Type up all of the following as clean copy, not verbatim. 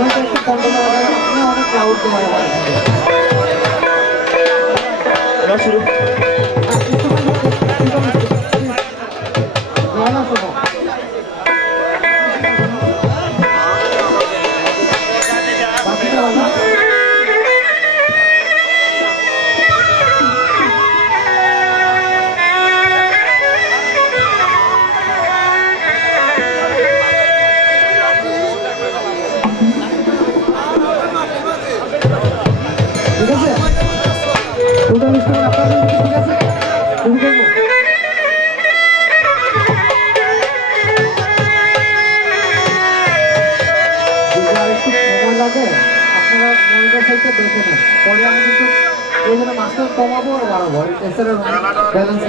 একটু কন্ট্রোল অনেক ক্রাউড শুরু কমাবো আর বাড়াবো এছাড়া ব্যালেন্স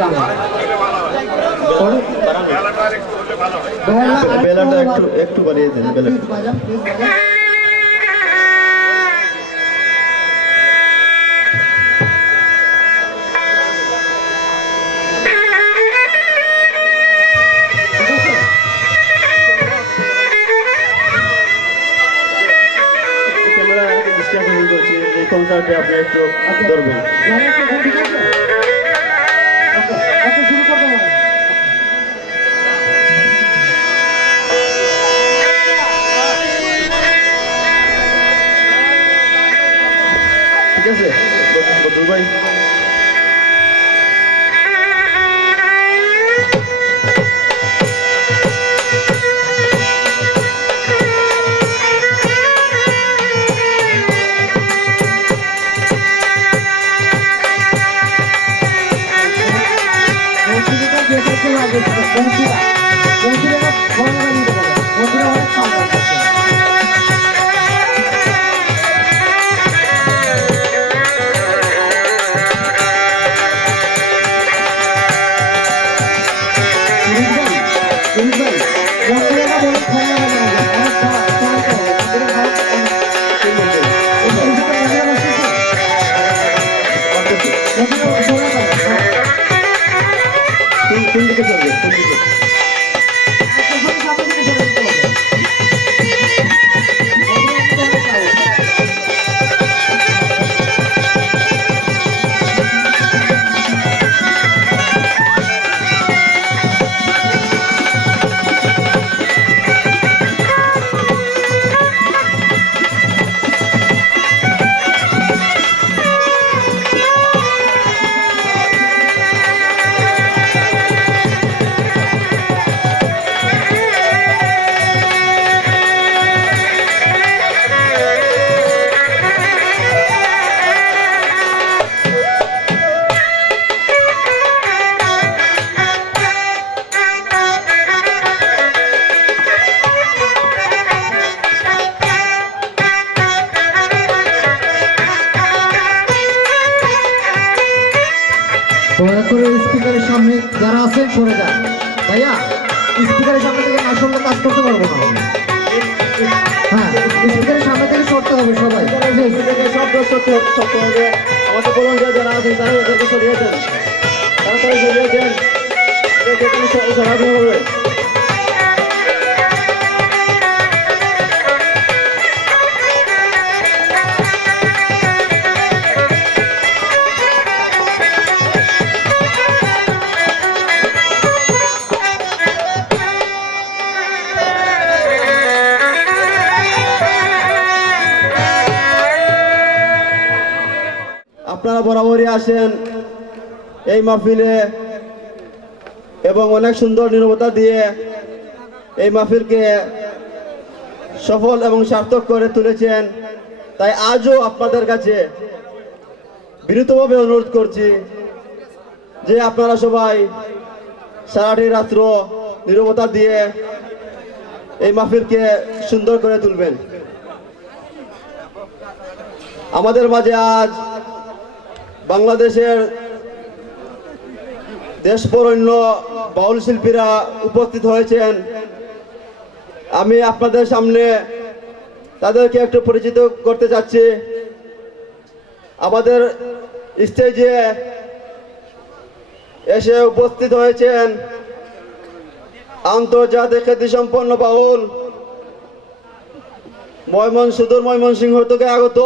বেলাটা একটু বাড়িয়ে দেন কনসার্টে আপনি একটু ধরবেন ঠিক আছে বদরুল ভাই দয়া করে স্পিকারের সামনে যারা আছেন সরে যান ভাইয়া স্পিকারের সামনে থেকে না সরলে কাজ করতে পারবো না হ্যাঁ স্পিকারের সামনে থেকে সরতে হবে সবাই সব সরতে হবে আমাদের বলুন যারা আছেন তারা এদেরকে সরিয়েছেন তাড়াতাড়ি সরিয়েছেন সরাতে হবে আপনারা বরাবরই আসেন এই মাহফিলে এবং অনেক সুন্দর নীরবতা দিয়ে এই মাহফিলকে সফল এবং সার্থক করে তুলেছেন তাই আজও আপনাদের কাছে বিনীতভাবে অনুরোধ করছি যে আপনারা সবাই সারাটি রাত্র নীরবতা দিয়ে এই মাহফিলকে সুন্দর করে তুলবেন। আমাদের মাঝে আজ বাংলাদেশের দেশবরেণ্য বাউল শিল্পীরা উপস্থিত হয়েছেন। আমি আপনাদের সামনে তাদেরকে একটু পরিচিত করতে চাচ্ছি। আমাদের স্টেজে এসে উপস্থিত হয়েছেন আন্তর্জাতিক খ্যাতিসম্পন্ন বাউল সুদূর ময়মনসিংহ থেকে আগত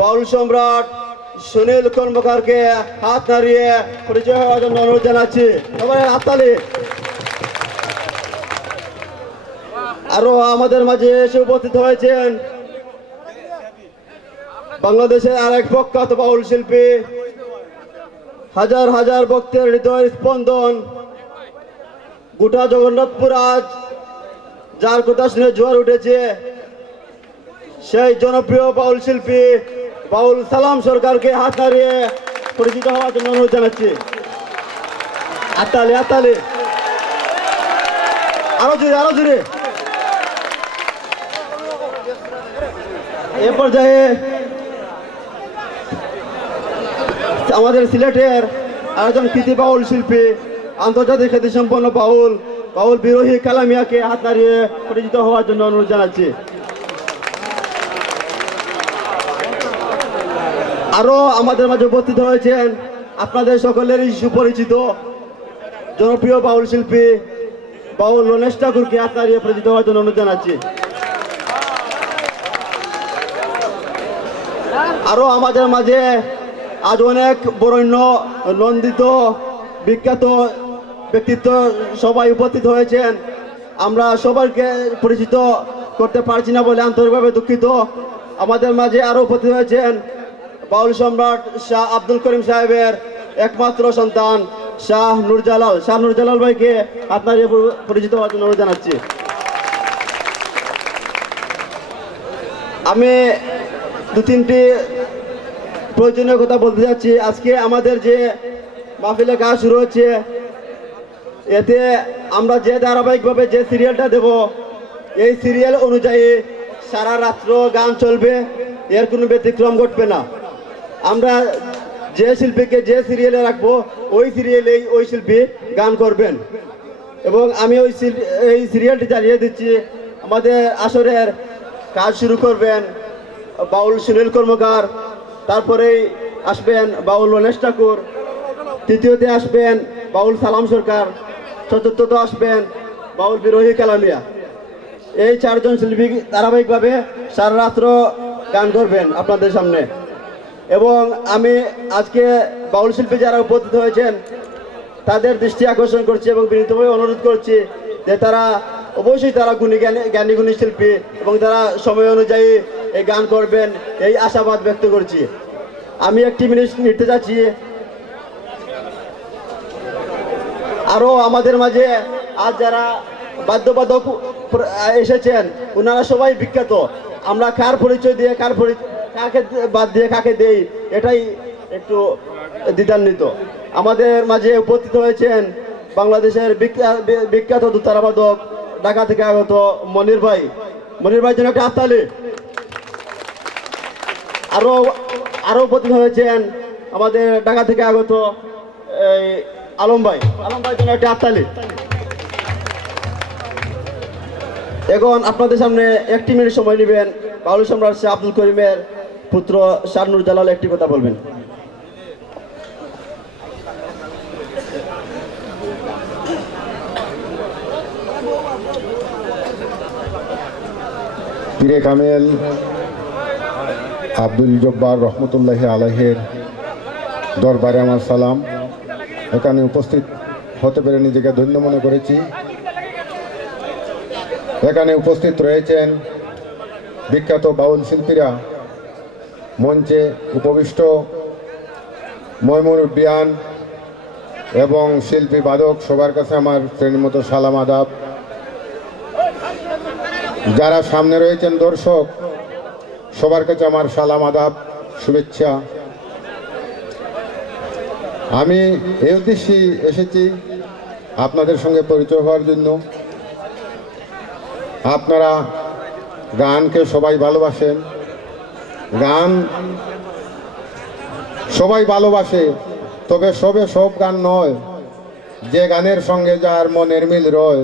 বাউল সম্রাট সুনীল কর্মকারকে হাত নাড়িয়ে পরিচয় হওয়ার জন্য অনুরোধ জানাচ্ছি। সবাই হাততালি। আরো আমাদের মাঝে এসে উপস্থিত হয়েছেন বাংলাদেশের আরেক প্রখ্যাত বাউল শিল্পী, হাজার হাজার ভক্তের হৃদয় স্পন্দন, গোটা জগন্নাথপুর আজ যার কথা শুনে জোয়ার উঠেছে, সেই জনপ্রিয় বাউল শিল্পী বাউল সালাম সরকারকে হাত নাড়িয়ে পরিচিত হওয়ার জন্য অনুরোধ জানাচ্ছি। হাততালি, হাততালি, আরো জোরে, আরো জোরে। এ পর্যায়ে আমাদের সিলেটের আরেকজন কৃতি বাউল শিল্পী, আন্তর্জাতিক খ্যাতিসম্পন্ন বাউল বিরোহী কালামিয়াকে হাত নাড়িয়ে পরিচিত হওয়ার জন্য অনুরোধ জানাচ্ছি। আরো আমাদের মাঝে উপস্থিত হয়েছেন আপনাদের সকলেরই সুপরিচিত জনপ্রিয় বাউল শিল্পী বাউল রমেশ ঠাকুরকে হাত নাড়িয়ে পরিচিত হওয়ার জন্য অনুরোধ জানাচ্ছি। আরো আমাদের মাঝে আজ অনেক বরেণ্য নন্দিত বিখ্যাত ব্যক্তিত্ব সবাই উপস্থিত হয়েছেন। আমরা সবাইকে পরিচিত করতে পারছি না বলে আন্তরিকভাবে দুঃখিত। আমাদের মাঝে আরো উপস্থিত হয়েছেন বাউল সম্রাট শাহ আব্দুল করিম সাহেবের একমাত্র সন্তান শাহ নুরজালাল ভাইকে আপনার পরিচিত হওয়ার জন্য অনুরোধ জানাচ্ছি। আমি দু তিনটি প্রয়োজনীয় কথা বলতে যাচ্ছি। আজকে আমাদের যে মাহফিলে কাজ শুরু হচ্ছে, এতে আমরা যে ধারাবাহিকভাবে যে সিরিয়ালটা দেব, এই সিরিয়াল অনুযায়ী সারা রাত্র গান চলবে, এর কোনো ব্যতিক্রম ঘটবে না। আমরা যে শিল্পীকে যে সিরিয়ালে রাখবো, ওই সিরিয়ালেই ওই শিল্পী গান করবেন। এবং আমি এই সিরিয়ালটি চালিয়ে দিচ্ছি। আমাদের আসরের কাজ শুরু করবেন বাউল সুনীল কর্মকার, তারপরেই আসবেন বাউল রমেশ ঠাকুর, তৃতীয়তে আসবেন বাউল সালাম সরকার, চতুর্থতে আসবেন বাউল বিরোহী কালামিয়া। এই চারজন শিল্পী ধারাবাহিকভাবে সারা রাত্র গান করবেন আপনাদের সামনে। এবং আমি আজকে বাউল শিল্পী যারা উপস্থিত হয়েছেন তাদের দৃষ্টি আকর্ষণ করছি এবং বিনীতভাবে অনুরোধ করছি যে তারা অবশ্যই তারা জ্ঞানী গুণী শিল্পী এবং তারা সময় অনুযায়ী এই গান করবেন, এই আশাবাদ ব্যক্ত করছি। আমি একটি মিনিট নিতে যাচ্ছি। আরো আমাদের মাঝে আজ যারা বাদ্যবাদক এসেছেন ওনারা সবাই বিখ্যাত। আমরা কার পরিচয় দিয়ে কাকে বাদ দিয়ে কাকে দেই, এটাই একটু দ্বিধান্বিত। আমাদের মাঝে উপস্থিত হয়েছেন বাংলাদেশের বিখ্যাত দুতারাবাদক ঢাকা থেকে আগত মনির ভাই জন্য একটা হাততালি। আরো উপস্থিত হয়েছেন আমাদের ঢাকা থেকে আগত এই আলম ভাই জন্য একটা হাততালি। এখন আপনাদের সামনে একটি মিনিট সময় নেবেন। বাউল সম্রাট শাহ আব্দুল করিমের পুত্র শাহ নুরজালাল একটি কথা বলবেন। পীরে কামেল আব্দুল জব্বার রহমতুল্লাহি আলাইহির দরবারে আমার সালাম। এখানে উপস্থিত হতে পেরে নিজেকে ধন্য মনে করেছি। এখানে উপস্থিত রয়েছেন বিখ্যাত বাউল শিল্পীরা, মঞ্চে উপবিষ্ট ময়মুরুদ্দিয়ান এবং শিল্পী বাদক, সবার কাছে আমার শ্রেণীর মতো সালাম আদাব। যারা সামনে রয়েছেন দর্শক, সবার কাছে আমার সালাম আদাব, শুভেচ্ছা। আমি এই উদ্দেশ্যে এসেছি আপনাদের সঙ্গে পরিচয় হওয়ার জন্য। আপনারা গানকে সবাই ভালোবাসেন, গান সবাই ভালোবাসে, তবে সব গান নয়। যে গানের সঙ্গে যার মনের মিল রয়,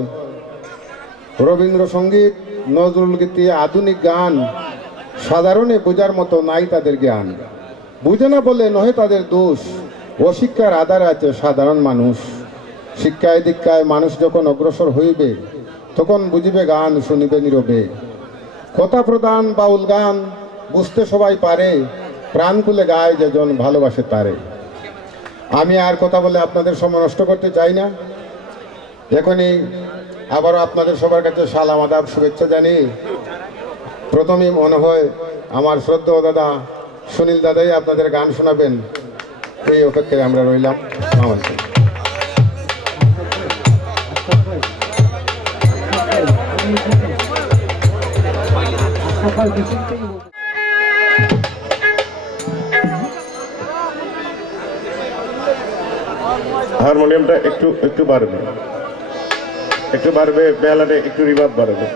রবীন্দ্রসঙ্গীত, নজরুল গীতি, আধুনিক গান সাধারণে বোঝার মতো নাই তাদের জ্ঞান। বুঝে না বলে নহে তাদের দোষ, অশিক্ষার আধারে আছে সাধারণ মানুষ। শিক্ষায় দীক্ষায় মানুষ যখন অগ্রসর হইবে, তখন বুঝিবে গান শুনিবে নীরবে। কথা প্রদান বাউল গান বুঝতে সবাই পারে, প্রাণ খুলে গায় যেজন ভালোবাসে তারে। আমি আর কথা বলে আপনাদের সময় নষ্ট করতে চাই না। এখনই আবারও আপনাদের সবার কাছে সালাম আদাব শুভেচ্ছা জানিয়ে প্রথমেই মনে হয় আমার শ্রদ্ধেয় দাদা সুনীল দাদাই আপনাদের গান শোনাবেন, এই অপেক্ষায় আমরা রইলাম। নমস্কার। হারমোনিয়ামটা একটু একটু বাড়বে, বেলাতে একটু রিভার্ব বাড়বে।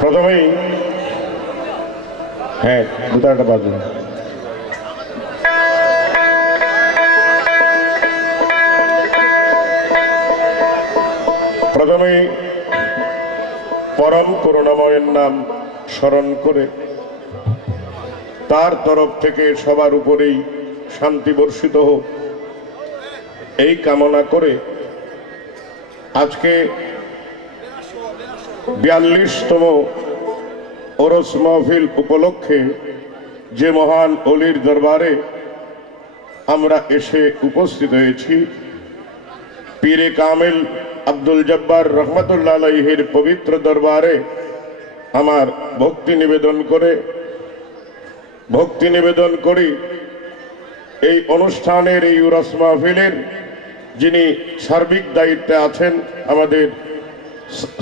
প্রথমেই হ্যাঁ দুটাটা বাজবে। প্রথমেই পরম করুণাময়ের নাম স্মরণ করে তার তরফ থেকে সবার উপরেই শান্তি বর্ষিত হোক এই কামনা করে আজকে 42তম ওরস মাহফিল উপলক্ষে যে মহান অলির দরবারে আমরা এসে উপস্থিত হয়েছি, পীরে কামিল আব্দুল জব্বার রহমতুল্লাহ আলাইহির পবিত্র দরবারে আমার ভক্তি নিবেদন করি এই অনুষ্ঠানের এই ওরস মাহফিলের যিনি সার্বিক দায়িত্বে আছেন আমাদের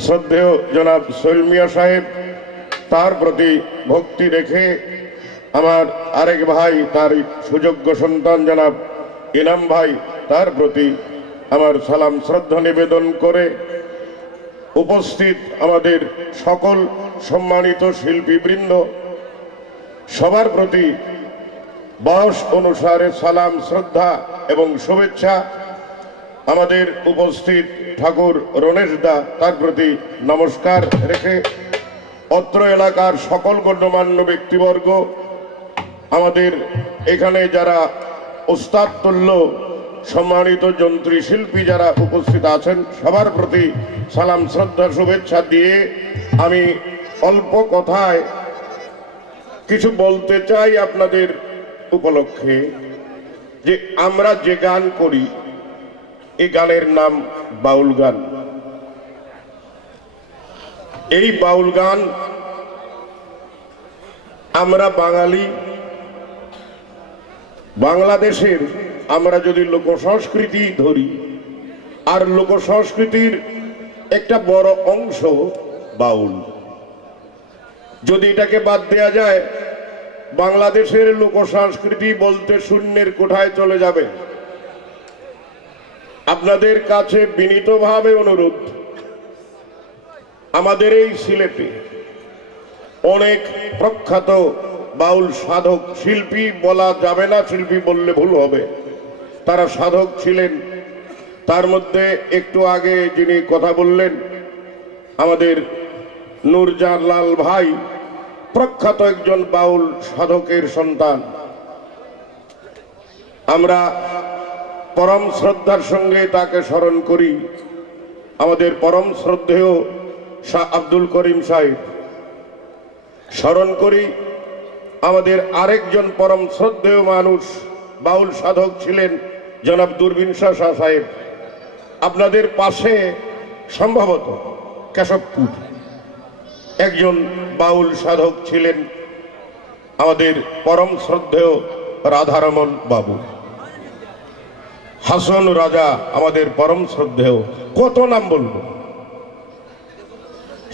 শ্রদ্ধেয় জনাব সোহেল মিয়া সাহেব, তার প্রতি ভক্তি রেখে আমার আরেক ভাই তার সুযোগ্য সন্তান জনাব ইনাম ভাই, তার প্রতি আমার সালাম শ্রদ্ধা নিবেদন করে উপস্থিত আমাদের সকল সম্মানিত শিল্পীবৃন্দ সবার প্রতি বয়স অনুসারে সালাম শ্রদ্ধা এবং শুভেচ্ছা। আমাদের উপস্থিত ঠাকুর রণেশ দা, তার প্রতি নমস্কার রেখে অত্র এলাকার সকল গণ্যমান্য ব্যক্তিবর্গ, আমাদের এখানে যারা ওস্তাদ তুল্য সম্মানিত যন্ত্রী শিল্পী যারা উপস্থিত আছেন সবার প্রতি সালাম শ্রদ্ধা শুভেচ্ছা দিয়ে আমি অল্প কথায় কিছু বলতে চাই আপনাদের উপলক্ষে। যে আমরা যে গান করি এই গানের নাম বাউল গান। এই বাউল গান আমরা বাঙালি, বাংলাদেশের আমরা যদি লোক সংস্কৃতি ধরি, আর লোক সংস্কৃতির একটা বড় অংশ বাউল। যদি এটাকে বাদ দেয়া যায়, বাংলাদেশের লোক সংস্কৃতি বলতে শূন্যের কোঠায় চলে যাবে। আপনাদের কাছে বিনীতভাবে অনুরোধ, আমাদের এই সিলেটে অনেক প্রখ্যাত বাউল সাধক, শিল্পী বলা যাবে না, শিল্পী বললে ভুল হবে, তারা সাধক ছিলেন। তার মধ্যে একটু আগে যিনি কথা বললেন আমাদের নূরজালাল ভাই, প্রখ্যাত একজন বাউল সাধকের সন্তান। আমরা পরম শ্রদ্ধার সঙ্গে তাকে স্মরণ করি। আমাদের পরম শ্রদ্ধেয় শাহ আব্দুল করিম সাহেব, স্মরণ করি আমাদের আরেকজন পরম শ্রদ্ধেয় মানুষ, বাউল সাধক ছিলেন জনাব দূরবীন শাহ সাহেব। আপনাদের পাশে সম্ভবত কেশবপুর একজন বাউল সাধক ছিলেন আমাদের পরম শ্রদ্ধেয় রাধারমন বাবু। হাসন রাজা আমাদের পরম শ্রদ্ধেয়। কত নাম বলবো।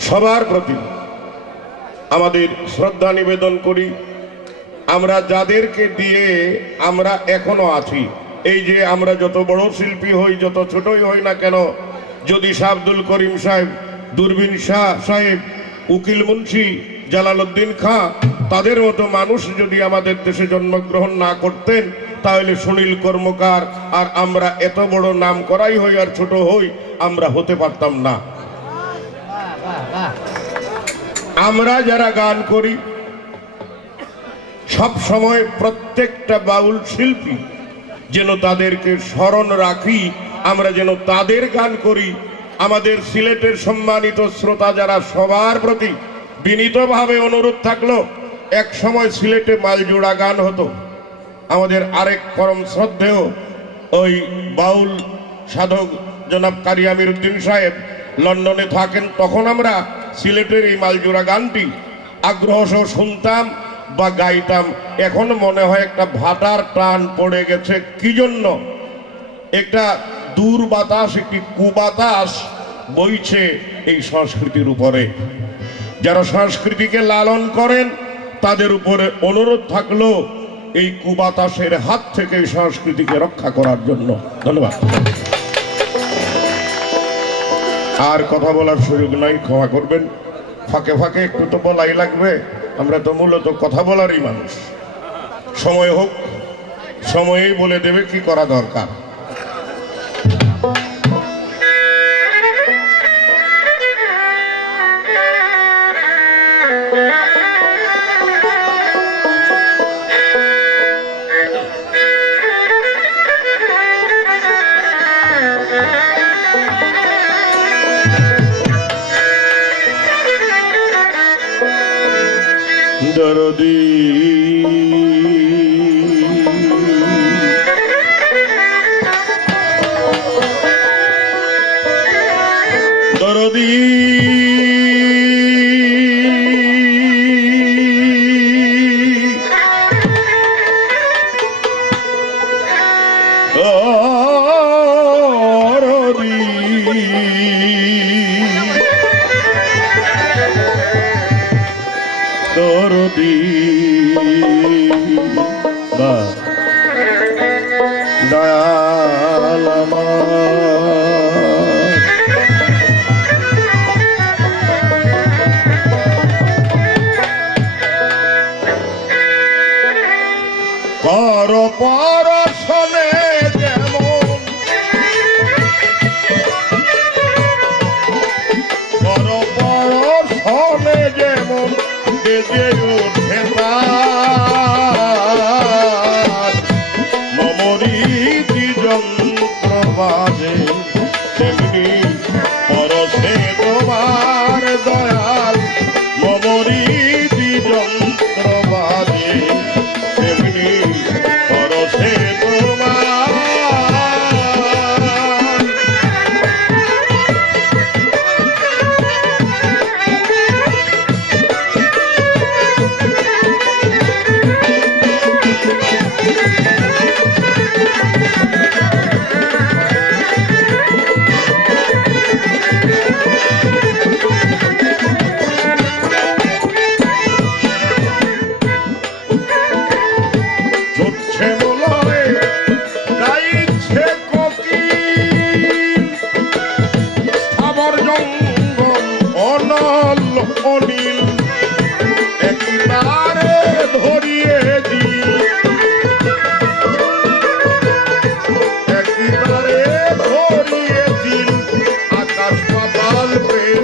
সবার প্রতি আমাদের শ্রদ্ধা নিবেদন করি। আমরা যাদেরকে দিয়ে আমরা এখনো আছি, এই যে আমরা যত বড় শিল্পী হই, যত ছোটই হই না কেন, যদি শাহ আব্দুল করিম সাহেব, দূরবীন শাহ সাহেব, উকিল মুন্সি, জালালউদ্দিন খাঁ, তাদের মতো মানুষ যদি আমাদের দেশে জন্মগ্রহণ না করতেন, তাহলে সুনীল কর্মকার আর আমরা এত বড় নাম করাই হই আর ছোট হই, আমরা হতে পারতাম না। আমরা যারা গান করি, সব সময় প্রত্যেকটা বাউল শিল্পী যেন তাদেরকে স্মরণ রাখি, আমরা যেন তাদের গান করি। আমাদের সিলেটের সম্মানিত শ্রোতা যারা, সবার প্রতি বিনীতভাবে অনুরোধ থাকলো, এক সময় সিলেটে মালজোড়া গান হতো। আমাদের আরেক পরম শ্রদ্ধেয় ওই বাউল সাধক জনাব কারি আমির উদ্দিন সাহেব লন্ডনে থাকেন, তখন আমরা সিলেটের এই মালজোড়া গানটি আগ্রহ সহ শুনতাম বা গাইতাম। এখন মনে হয় একটা ভাটার টান পড়ে গেছে। কি জন্য? একটা দূর বাতাস, একটি কুবাতাস বইছে এই সংস্কৃতির উপরে। যারা সংস্কৃতিকে লালন করেন তাদের উপরে অনুরোধ থাকলো এই কুবাতাসের হাত থেকে এই সংস্কৃতিকে রক্ষা করার জন্য। ধন্যবাদ। আর কথা বলার সুযোগ নাই, ক্ষমা করবেন। ফাঁকে ফাঁকে একটু তো বলাই লাগবে, আমরা তো মূলত কথা বলারই মানুষ। সময় হোক, সময়েই বলে দেবে কি করা দরকার। দরদি দরদি দরদি দয়াল পর পরশনে যেমন, পর পরশনে যেমন বেজে ওঠে তার মমরীতি যন্ত্র বাজে, তেমনি পরশে তোমার দয়াল মমরীতি যন্ত্র বাজে, তেমনি পরশে তোমার।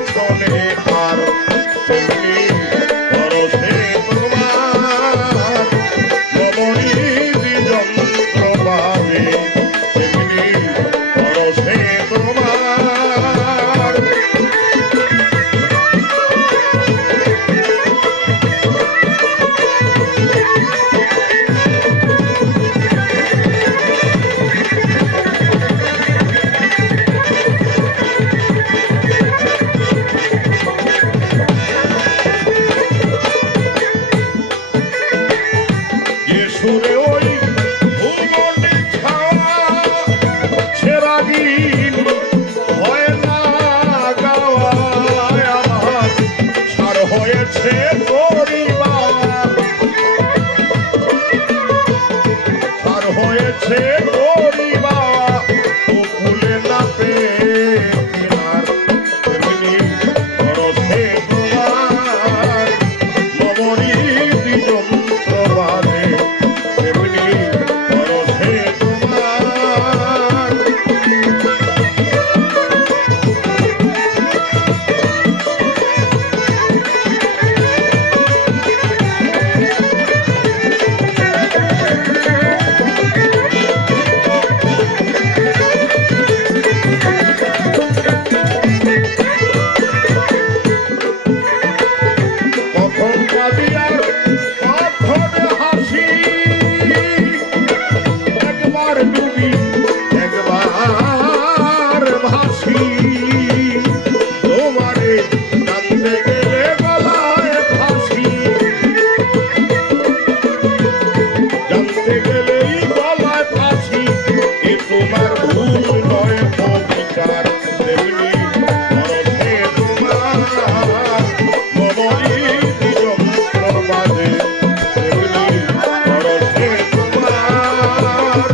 পেছনে আর তেমনি পরশে তোমার নবনীতি যন্ত্র বাজে তেমনি পরশে তোমার যে সুরে ওই ভুবনে ছাওয়া সেরা দিন হয় না গাওয়া আমার সার হয়েছে পরিবার সার হয়েছে পরিবার ও ভুলে না পেয়ার তেমনি পরশে তোমার নবনীতি যন্ত্র বাজে তেমনি পরশে তোমার কখন কাঁদিয়ার কখন হাসি একবার ডুবি একবার ভাসি তোমারে জানতে গেলে গলায় ফাঁসি জানতে গেলেই গলায় ফাঁসি এ তোমার ভুল নয় অবিচার তেমনি পরশে তোমার নবনীতি যন্ত্র বাজে তেমনি পরশে তোমার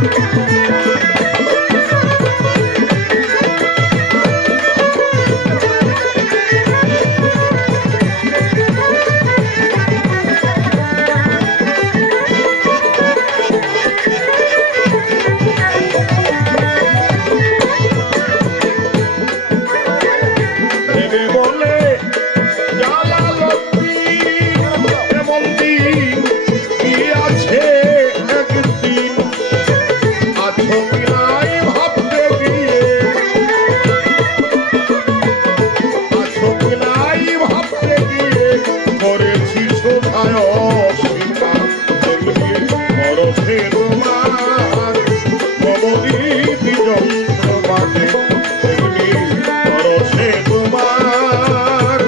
ভেবে বলে জালালতি এমন দিন কি আছে একদিন আছো কি নাই ভাবতে গিয়ে আছো কি নাই ভাবতে গিয়ে করেছি শোধায় অস্বীকার তেমনি পরশে তোমার নবনীতি যন্ত্র বাজে তেমনি পরশে তোমার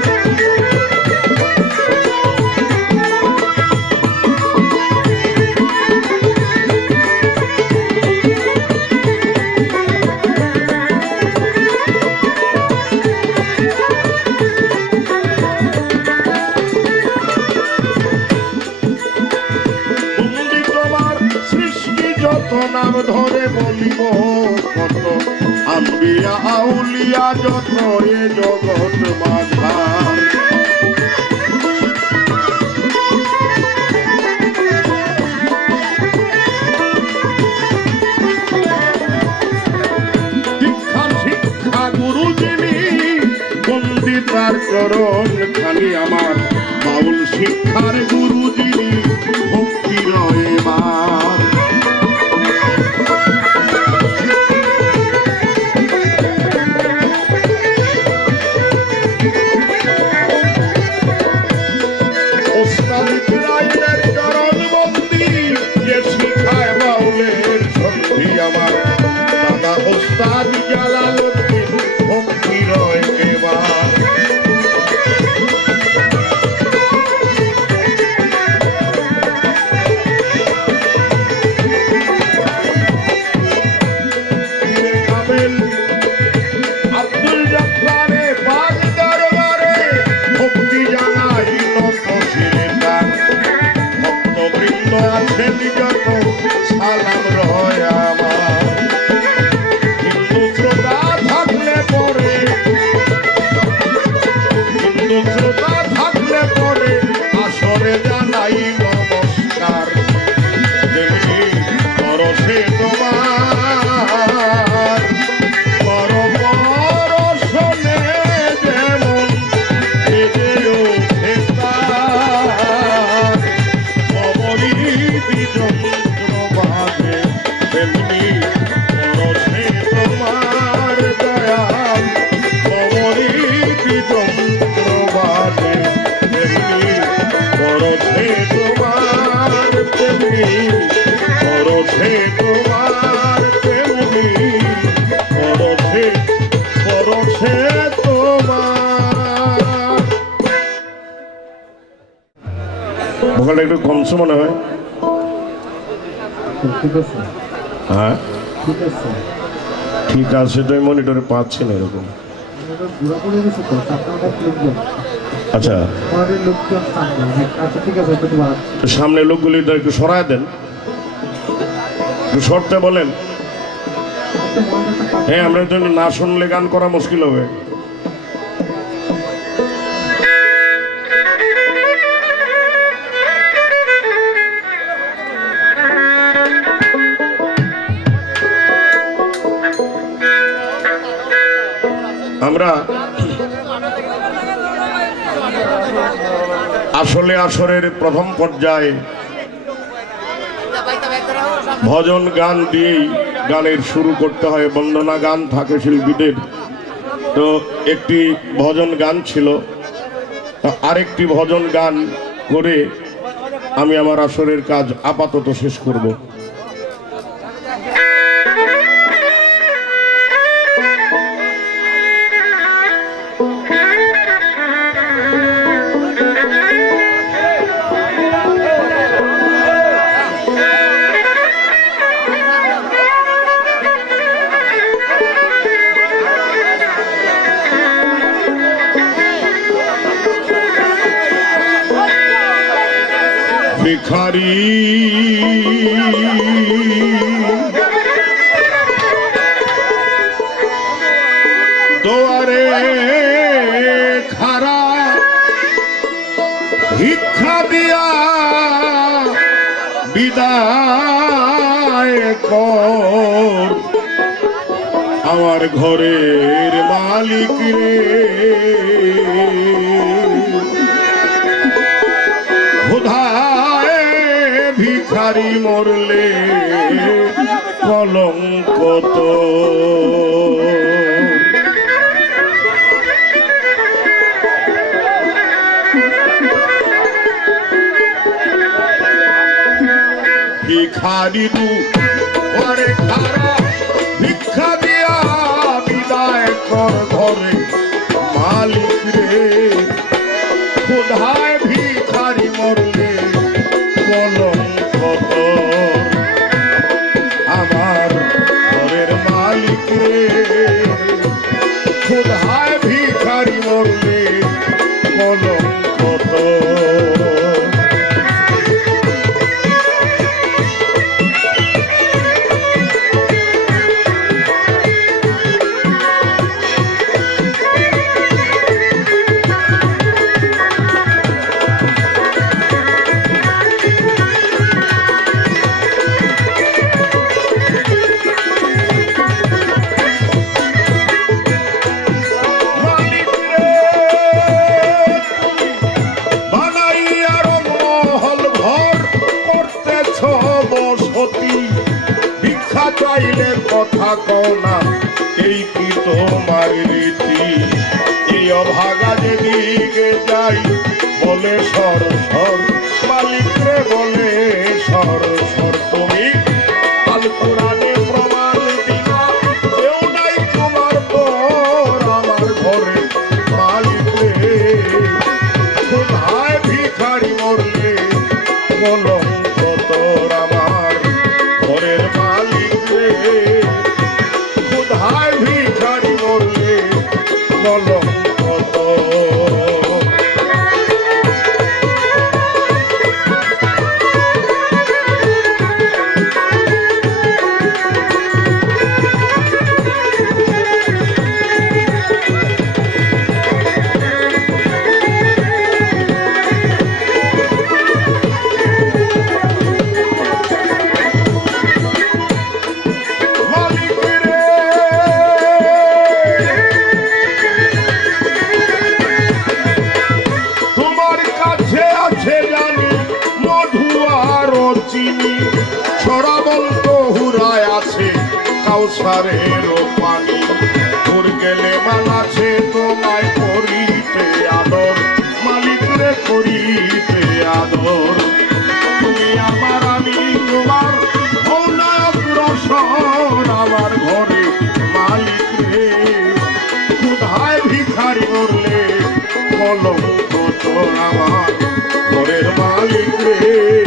তুমি তোমার সৃষ্টি যত নাম ধরে বলিব কত আম্বিয়া আউলিয়া যত এ জগৎ মাঝার দীক্ষা শিক্ষা গুরু যিনি বন্দিতার চরণ খানি আমার বাউল শিক্ষার গুরু যিনি ভক্তি রয়ে বার ওস্তাদ ইসরাইলের চরণ বন্দি যে শিখায় বাউলের সন্ধি আমার দাদা ওস্তাদ জালালউদ্দিন ভক্তি রয় এবার আব্দুল জব্বারে বাগ দরবারে ভক্তি জানাই নত শিরে তার ভক্তবৃন্দ আছেন যত সালাম রয় আমার হিন্দু শ্রোতা থাকলে পরে হিন্দু শ্রোতা থাকলে পরে আসরে জানাই নমস্কার তেমনি পরশে তোমার পরশনে যেমন ভোকালটা একটু কমছে মনে হয়। ঠিক আছে, হ্যাঁ ঠিক আছে। ঠিক আছে, তো আমি মনিটরে পাচ্ছি না এরকম। ঘোরা পড়ে গেছে তো, আপনার লোকজন, আচ্ছা, আমাদের লোকজন সামনে। আচ্ছা ঠিক আছে, একটু বাড়াচ্ছি। তো সামনে লোকগুলি একটু সরায় দেন, একটু সরতে বলেন। হ্যাঁ, আমরা তো না শুনলে গান করা মুশকিল হবে। আমরা আসলে আসরের প্রথম পর্যায়ে ভজন গান দিয়েই গানের শুরু করতে হয়। বন্দনা গান থাকে শিল্পীদের, তো একটি ভজন গান ছিল, আরেকটি ভজন গান করে আমি আমার আসরের কাজ আপাতত শেষ করব। ভিখারি দোয়ারে খারা ভিক্ষা দিয়া বিদায় কর আমার ঘরের মালিক রে। ভিখারি মরলে কলঙ্ক তো। ভিখারি দু ঘরে খারা ভিক্ষা দিয়া বিদায় কর ঘরে মালিক রে। ক্ষুধায় ভিখারি মরলে কলঙ্ক তোর আমার ঘরের মালিক রে। ক্ষুধায় ভিখারি মরলে কলঙ্ক তোর। কথা কও না, এই কি তোমার রীতি? এই অভাগা যেদিকে যাই বলে সর সর মালিক রে, বলে সর সর। তুমি আল কোরআনে প্রমাণ দিনা, কেউ নাই তোমার পর আমার ঘরে মালিক রে। কোথায় ভিখারি মরলে কলঙ্ক তোর আমার ঘরের মালিক রে। কোথায় ভিখারি মরলে কলঙ্ক তোর। কাউসারের পানি তোর গেলে মানাছে তোমায় করিতে আদর মালিক রে, করিতে আদর। তুমি আমার আমি তোমার অগ্রসর আমার ঘরে মালিক রে। কোথায় ভিখারি মরলে কলঙ্ক তোর আমার ঘরের মালিক। মালিক রে